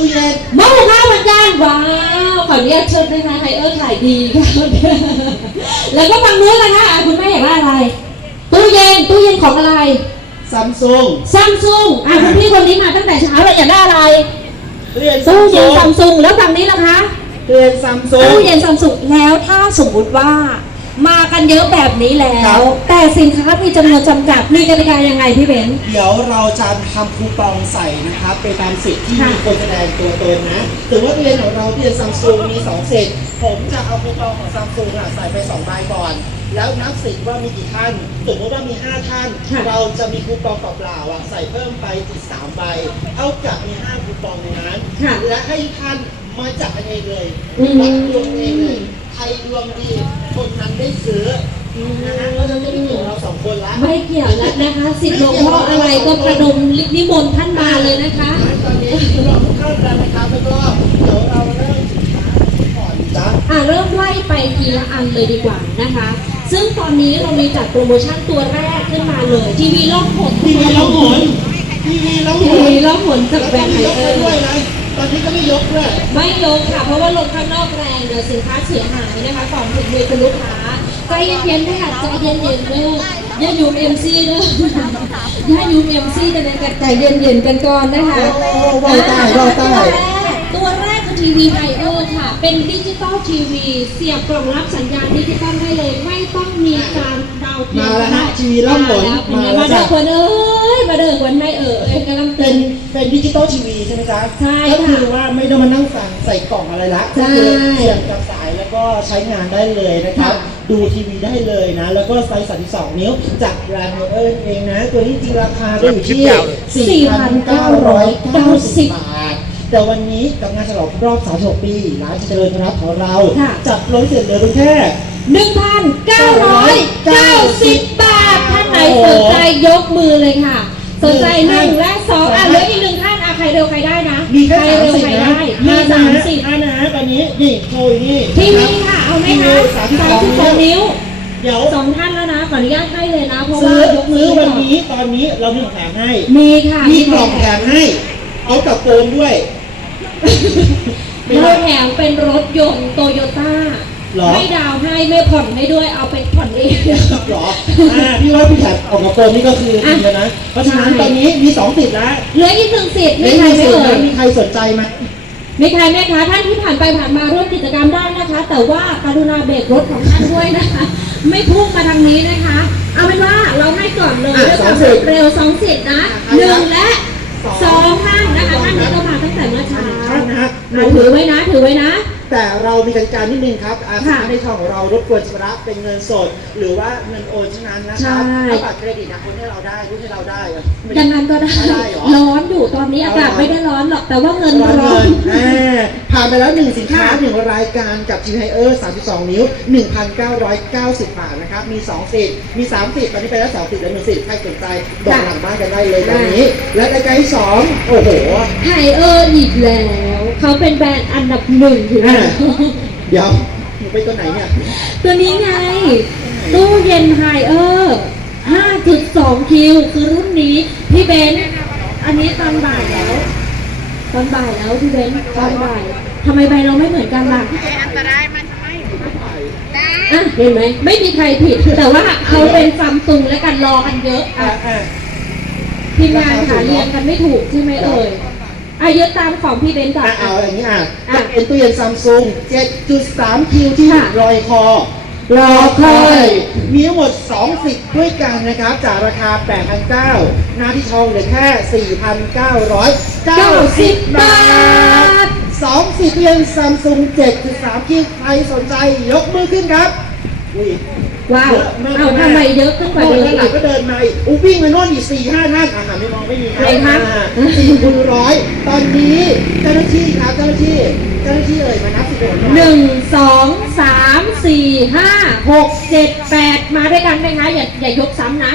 ตู้เย็นหม้อหุงข้าวเหมือนกันว้าวขออนุญาตเชิญนะคะไฮเออร์ขายดีค่ะแล้วก็ฝั่งนู้นนะคะอะคุณแม่อยากได้อะไร ตู้เย็นตู้เย็นของอะไรซัมซุงซัมซุงอะคุณพี่คนนี้มาตั้งแต่เช้าเลยอยากได้อะไรตู้เย็นซัตู้มเย็ซุนงซัมซุงแล้วฝั่งนี้ล่ะคะตู้เย็นซัมซุงตู้เย็นซัมซุงแล้วถ้าสมมุติว่า มากันเยอะแบบนี้แล้ครัว บ แต่สินค้ามีจำนวนจำกัดมีกติกายังไงพี่เบนซ์ เดี๋ยวเราจะทำคูปองใส่นะครับไปตามสิทธิ์ที่ค่ะมีคนแสดงตัวตนนะถือว่าตู้เย็นของเราตู้เย็นซัมซุงมีสองสิทธิ์ผมจะเอาคูปองของซัมซุงใส่ไปสองใบก่อน แล้วนับสิทธิ์ว่ามีกี่ท่านสมมติว่ามี 5 ท่านเราจะมีคูปองเปล่าๆอะใส่เพิ่มไปอีก3ใบเท่ากับมี 5 คูปองในนั้น ค่ะและให้ท่านมาจับกันเองเลยอืม วัดดวงเองเลยใครดวงดี คนนั้นได้ซื้ออนะฮะก็จะไม่ได้เกี่ยวกับเราสองคนละไม่เกี่ยวแล้วนะคะ สิทธิ์หลวงพ่ออะไรก็ประดมนิมนต์ท่านมาเลยนะคะ ตอนนี้เราเข้ากันนะครับแล้วก็เดี๋ยวเราเริ่มสินค้าก่อนจ้ะอะเริ่มไล่ไปทีละอันเลยดีกว่านะคะ ซึ่งตอนนี้เรามีจัดโปรโมชั่นตัวแรกขึ้นมาเลยทีวีล่องหนทีวีร้องหน ทีวีร้องหทีนวีล่องหนจากแบรนด์ไฮยกเออด้วยร์นะ ตอนนี้ก็ไม่ยกด้วยไม่ยกค่ะ เพราะว่าลงข้างนอกแรงเดี๋ยวสินค้าเสียหายนะคะก่อนถึงมือคุณลูกค้าใจเย็นๆด้วยค่ะใจเย็นๆเด้ออย่าอยู่เอ็มซีเด้ออย่าอยู่เอ็มซีกันเลยกันใจเย็นๆกันก่อนนะคะ โอ้โหว้าวตายว้าวตายตัวแรกคือ ทีวีไฮเออร์ค่ะ เป็นดิจิตอลทีวีเสียบกล่องรับสัญญาณดิจิตอลได้เลย ไม่ต้องมีการดาวน์เทียมาแล้วฮะได้ทีวีล่องหนมาแล้วมามาแล้วเด้อจ้ะคนเอ้ยมาเด้อคนให้เออเอ้ยกำลังเป็เป็นนเป็นดิจิตอลทีวีใช่ไหมจ๊ะใช่ก็ค่ะคือว่าไม่ต้องมานั่งฟังใส่กล่องอะไรละใช่ก็คือเสียบกับสายแล้วก็ใช้งานได้เลยนะครับค่ะดูทีวีได้เลยนะ แล้วก็ไซส์ 32 นิ้ว จากแบรนด์เออร์เองนะ ตัวนี้จริงราคาก็อยู่ที่ 4,990 บาท แต่วันนี้กับงานฉลองครบรอบ 36 ปีร้านเจริญรัตน์ของเราค่ะ จัดลดเสร็จเหลือเพียงแค่ 1,990 บาท ท่านไหนสนใจยกมือเลยค่ะ สนใจหนึ่งและสองอะเหลืออีกหนึ่งท่านอะใครเร็วใครได้นะมีแค่ใครเร็ว30ใครนะได้มีสามสิบอันนะตอนนี้นี่โชว์อยู่นี่ทีวีค่ะ เอาไหมคะสามสิบสาสมองสิบสองนิ้วเดี๋ยวสองท่านแล้วนะ ขออนุญาตให้เลยนะ เพราะซื้ว่าอยกมืซื้ออก่วันอนนี้ตอนนี้เรามีของแถมให้ มีค่ะมีกล่องแถมให้เอากับโฟมด้วย เราแถมเป็นรถยนต์โตโยต้าเหรอ ไม่ดาวน์ให้ไม่ผ่อนให้ด้วยเอาไปผ่อนเอง หรออ่าพี่ว่าพี่แถมออกกับโฟมนี่ก็คือดีแล้วนะ เพราะฉะนั้นใช่ตอนนี้มีสองติดแล้วเหลืออีกหนึ่งสิทธิ์ไม่ไม่ใครมีไม่ส่วนเอ่นะย มีใครสนใจไหม มีใครไหมคะท่านที่ผ่านไปผ่านมาร่วมกิจกรรมได้นะคะ แต่ว่าการุณาเบรกรถของท่านด้วยนะคะ ไม่พุ่งมาทางนี้นะคะ เอาเป็นว่าเราให้ก่อนเลยอะด้วยความสองสิบเร็วสองสิทธิ์นะอะหนึ่งและ สองสองท่านนะคะท่านนี้ก็มาตั้งแต่เมื่อเช้าท่านนะฮะอะถือไว้นะถือไว้นะ แต่เรามีกติกานิดนึงครับอาสาค่ะในช่องของเรารบกวนชำระเป็นเงินสด หรือว่าเงินโอนเท่านั้นนะครับใช่ ถ้าบัตรเครดิตนะคนให้เราได้รุ่นให้เราได้อะไม่ดังนั้นก็ได้ ไม่ได้เหรอ ร้อนอยู่ตอนนี้อากาศไม่ได้ร้อนหรอกแต่ว่าเงินร้อนร้อเงินนอ่าผ่านไปแล้วหนึ่งสินค้าค่ะหนึ่งรายการกับ g ีไฮเออร์32 นิ้ว 1,990 บาทนะครับ มี2สิทธิ์มี3สิทธิ์ตอนนี้ไปแล้ว2สิทธิ์แล้วหนึ่งสิทธิ์ใครสนใจบอกหลังบ้านกันได้เลยตอนนี้ และรายการที่ 2 โอ้โหไฮเออร์อีกแล้ว เขาเป็นแบรนด์อันดับหนึ่งถึงอ่า เดี๋ยวหนูไปตัวไหนเนี่ยตัวนี้ไง ตู้เย็นไฮเออร์ 5.2 คิว คือรุ่นนี้ พี่เบนซ์อันนี้ตอนบ่ายแล้ว ตอนบ่ายแล้วพี่เบนซ์ตอนบ่ายทำไมใบเราไม่เหมือนกันล่ะอันตรายมันไม่ได้อะเห็นไหม ไม่มีใครผิด แต่ว่าเขาเป็นซัมซุงและกันรอกันเยอะอ่าอะอ่า ทีมงานขาเรียงกันไม่ถูกใช่ไหมเอ่ย อะยึดตามของพี่เบนซ์ก่อน อะเอาอย่างนี้อะอะเป็นตู้เย็นซัมซุง7.3 คิวที่ค่ะรอยคอรอคอย มีทั้งหมด 2 สิทธิ์ด้วยกันนะครับ จากราคา 8,900หน้าที่ทองเหลือแค่ 4,990 บาท 2 สิทธิ์ตู้เย็นซัมซุง7.3 คิวใครสนใจยกมือขึ้นครับอุ้ย ว้าวเยอะมากเอาทำไมเยอะขึ้นกว่าเดิมข้างหลัอีงกก็เดินมาอีกอู้วิ่งมาโน่นอีกสี่ห้าท่านอาหารไม่มองไม่มีครับไหนคะอ่าสี่คูณร้อยตอนนี้เจ้าหน้าที่ครับเจ้าหน้าที่เจ้าหน้าที่เอ่ยมานับสิบเอ็ดหนึ่งสองสามสี่ห้าหกเจ็ดแปดมาด้วยกันไหมคะอย่าอย่ายกซ้ำนะ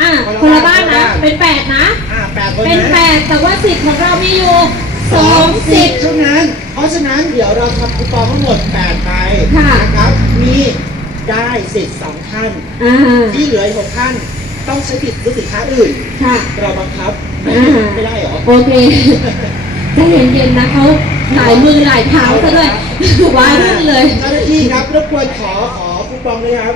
อะคนละบ้านนะ เป็นแปดนะอ่าแปดคนเป็นนะแปดแต่ว่าสิทธิ์ของเรามีอยู่สสอองงสิสิททธิ์ธิ์เท่านั้น เพราะฉะนั้นเดี๋ยวเราทำคูปองทั้งหมดแปดใบค่ะนะครับมี ได้สิทธิ์สองท่านอ่าที่เหลืออีกหกท่านต้องใช้สิทธิ์ซื้อสินค้าอื่น ค่ะ เราบังคับอ่า ไม่ได้เหรอ โอเคใจเย็นๆนะเขาหลายมือหลายเท้าซะด้วยวายรุ่นเลย เจ้าหน้าที่ครับรบกวนขอขอคูปองเลยครับ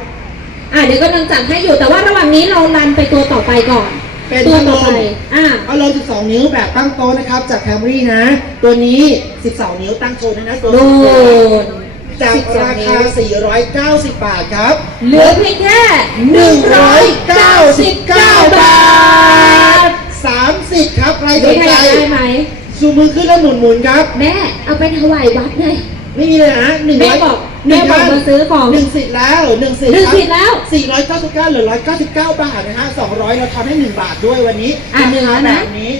อะเดี๋ยวกำลังจัดให้อยู่แต่ว่าระหว่างนี้เรารันไปตัวต่อไปก่อน เป็นตัวพัดลต่อมไปอะ เอาลง12 นิ้วแบบตั้งโต๊ะนะครับ จากแคมรี่นะ ตัวนี้ 12 นิ้วตั้งโชว์นะนะตัวโดสุดยอดน จากราคา 490 บาทครับ เหลือเพียงแค่ 199 บาท 30 ครับ ใครสมีนใครใจอยากได้ไหมชูมือขึ้นแล้วหมุนหมุนๆครับ แม่เอาไปถวายวัดเลย ไม่มีเลยนะหนึ่งแม่ร้อยบอกหนึ่งแม่บอกท่นมาซื้อของหนึ่งสิทธิ์แล้วหนึ่งสิทธิ์หนึ่งครับสิทธิ์แล้ว499เหรือ199บาทนะฮะ200เราทำให้1บาทด้วยวันนี้อะหนึ่งราแล้วคานะ แบบนี้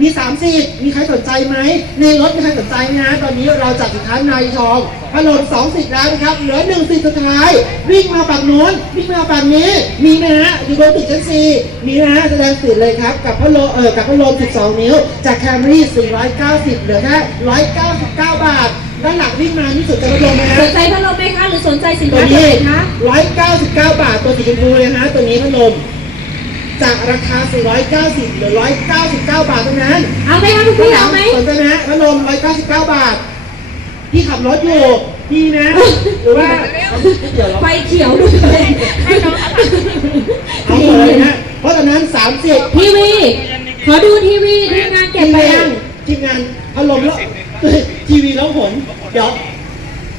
มี3สิทธิ์มีใครสนใจไหม ในรถมีใครสนใจไหมนะ ตอนนี้เราจัดสินค้าในทองพัดลม2สิทธิ์แล้วนะครับ เหลือ1สิทธิ์สุดท้าย วิ่งมาฝั่งนู้น วิ่งมาฝั่งนี้ มีไหมฮะอยู่บนตึกชั้น4มีนะฮะแสดงสิทธิ์เลยครับ กับพัดลมเออกับพัดลม12นิ้ว จากแคมรี่490เหลือแค่199บาท ด้านหลังวิ่งมานี่สุดจะพัดลมไหมฮะสนใจพัดลมไหมคะหรือสนใจสินตัวค้าตัวนี้ไหนคะ 199 บาท ตัวสีชมพูเลยฮะ ตัวนี้พัดลม จากราคา 490เหรือ 199 บาทเท่านั้นเอาไหมคะคุณพี่เอาไหม สนใจไหมฮะพัดลม199 บาท พี่ขับรถอยู่ พี่นะ หรือว่าเดี๋ยวเราไฟเขียวด้วยเอาหมดเลยนะ เพราะฉะนั้น 30 ทีวีขอดูทีวีทีมงานเก็บไปยังทีมงานพัดลมแล้วทีวีแล้วหนเดี๋ยว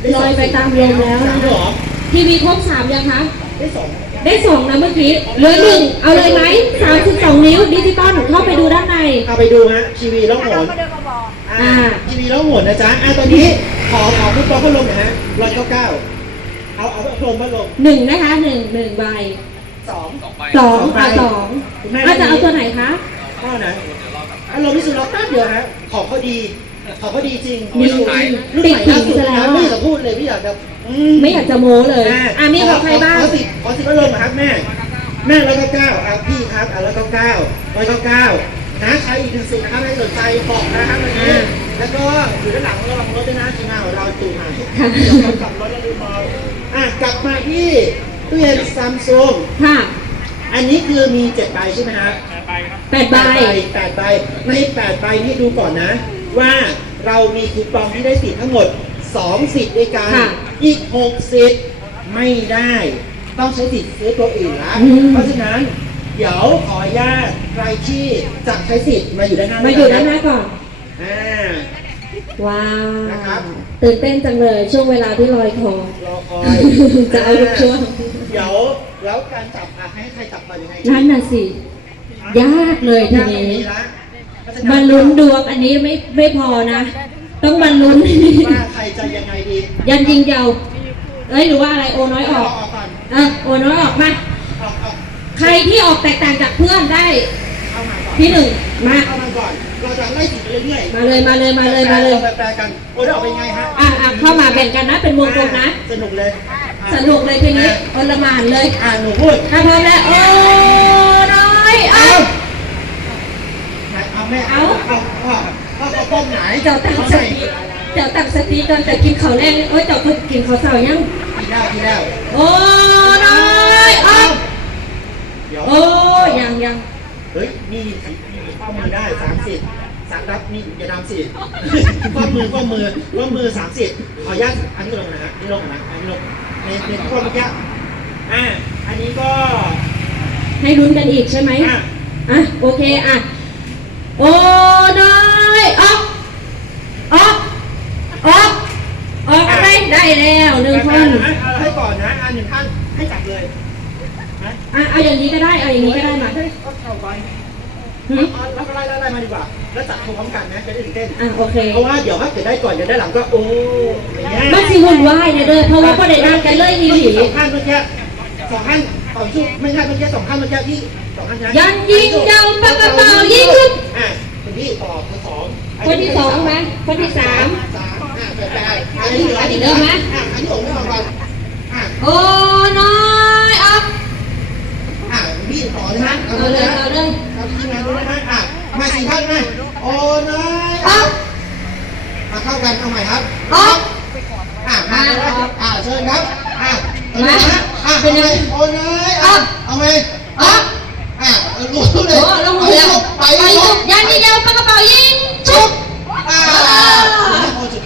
ด้ลอยไปตามลมแล้วสามนะเหรอทีวีครบสามยังคะได้สอง ได้ได้สองนะเมื่อกี้เหลือหนึ่งเอาเลยไหมสามสิบสองนิ้วดิจิตอลเข้าไปดูด้านใน เอาไปดูฮะทีวีแล้วหนเราก็เดินมาบอกอ่า ทีวีแล้วหมดนะจ๊ะ อ่าตอนนี้ขอขอคุณปอพัดลมหน่อยฮะร้อยเก้าเก้าเอาเอาพัดลมพัดลมหนึ่งนะคะหนึ่งหนึ่งใบสองสองสองเอาใบสองคุณแม่อาจะเอาตัวไหนคะ ข้อนะพัดลมที่สุดเราแป๊บเดียวฮะ ของเขาดีของ เขาดีจริงมีรุ่นใหม่รุ่นใหม่ล่าสุดนะไม่อยากจะพูดเลยไม่อยากจะอืไม่อยากจะโม้เลย อะอะมีของใครบ้าง ขอสิบขอสิบพัดลมหน่อยครับแม่ แม่ร้อยเก้าเก้าอะพี่ครับอะร้อยเก้าเก้าร้อยเก้าเก้านะใครอีกหนึ่งสิบนะครับไม่สนใจบอกนะครับวันนี้แล้วก็อยู่ด้านหลังระวังรถด้วยนะทีมงานของเราตูหาเดี๋ยวคนขับรถแล้วลืมมองอะกลับมาที่ตู้เย็นซัมซุงค่ะ อันนี้คือมีเจ็ดใบใช่ไหมฮะแปดใบแปดใบในแปดใบนี้ดูก่อนนะ ว่าเรามีคูปองที่ได้สิทธิ์ทั้งหมดสองสิทธิ์ด้วยกัน ค่ะอีกหกสิทธิ์ไม่ได้ ต้องใช้สิทธิ์ซื้อตัวอื่นละอืมเพราะฉะนั้น เดี๋ยวขออนุญาตใครที่จะใช้สิทธิ์มาอยู่ด้านหน้ามาอยู่ด้านหน้าก่อน อ่า ว้าว นะครับ ตื่นเต้นจังเลยช่วงเวลาที่ลอยคอ รอคอย จะเอาทุกช่วง เดี๋ยวแล้วการจับอะให้ใครจับก่อนยังไงนั่นน่ะสิ ยากเลยทียากตรงนี้ละ เพราะฉะบรรลุนดวงอันนี้ไม่ไม่พอนะ ต้องบรรลุนว่าใครจะยังไงดียันยิงยาวเอ้ยหรือว่าอะไรโอน้อยออกเาก่อนเออโอน้อยออกมาเอาเอาใครที่ออกแตกต่างจากเพื่อนได้เอามาก่อนที่หนึ่งมาเอามาก่อนเราจะไล่สิทธิ์ไปเรื่อยๆมาเลยมาเลยมาเลยมาเลยแปลๆกันโอ้ยออกเป็นไงฮะอะอะเข้ามาแบ่งกันนะเป็นวงกลมนะ สนุกเลย สนุกเลยทีนี้โอลหมานเลยอ่าหนูพูดถ้าพร้อมแล้วโอ้น้อยเอาเอา แม่เอาเอาเอาเอาเอาป้อมไหนเจ้าตั้งสติเจ้าตั้งสติก่อนจะกินข้าวแรงเอ้ยเจ้าเคยกินข้าวเช้ายังทีแล้วทีแล้วโอ้น้อยเอาเดี๋ยวโอ้ยังยังเฮ้ยนี่มีข้อมือได้สามสิบสามรับนี่จะนำสิข้อมือข้อมือข้อมือสามสิบขออนุญาตอันนี้ลงนะฮะนี่ลงนะอันนี้ลงในในข้อเมื่อกี้อ่าอันนี้ก็ให้ลุ้นกันอีกใช่ไหมอะอะโอเคอะ โอ้น้อยออกออกออกออกอะไรได้แล้วหนึ่งคนเอาให้ก่อนนะอันหนึ่งท่านให้จับเลยนะอะเอาอย่างนี้ก็ได้เอาอย่างนี้ก็ได้มาให้ก็เข้าไปหืมเอาแล้วก็ไล่ไล่ไล่มาดีกว่า แล้วจับพร้อมกันนะจะได้ตื่นเต้นอะโอเคเพราะว่าเดี๋ยวถ้าเกิดได้ก่อนเดี๋ยวได้หลังก็โอ้อย่างเงี้ยมันสิหุ่นวายนะเด้อเพราะว่าพอได้นั่งกันเลยอีหลีสองขั้นเมื่อกี้สองขั้น สองชุดไม่ใช่เมื่อกี้สองขั้นเมื่อกี้ที่สองขั้นนะยันยิงยาวปากกระเป๋ายิงชุบอะคนที่ต่อคนสองคนที่สองไหมคนที่สามสามอะกระจายอันนี้เหลืออันนี้เหลือไหมอะอันนี้ผมไม่เอาก่อนอะโอ้น้อยออกอะพี่ต่อเลยนะเอาเลยเอาเลยเอาทีมงานดูนะฮะอะมาสี่ท่านไหมโอ้น้อยออกมาเข้ากันเอาใหม่ครับออกอะมาเลยครับอะเชิญครับอะเอามาเลยนะ เป็นยังไงโอนเลยอะเอาไหมอะอะรู้เลยโอ้ลงไปไปยยันทีเดียวปากกระเป๋ายิงชุบอ่า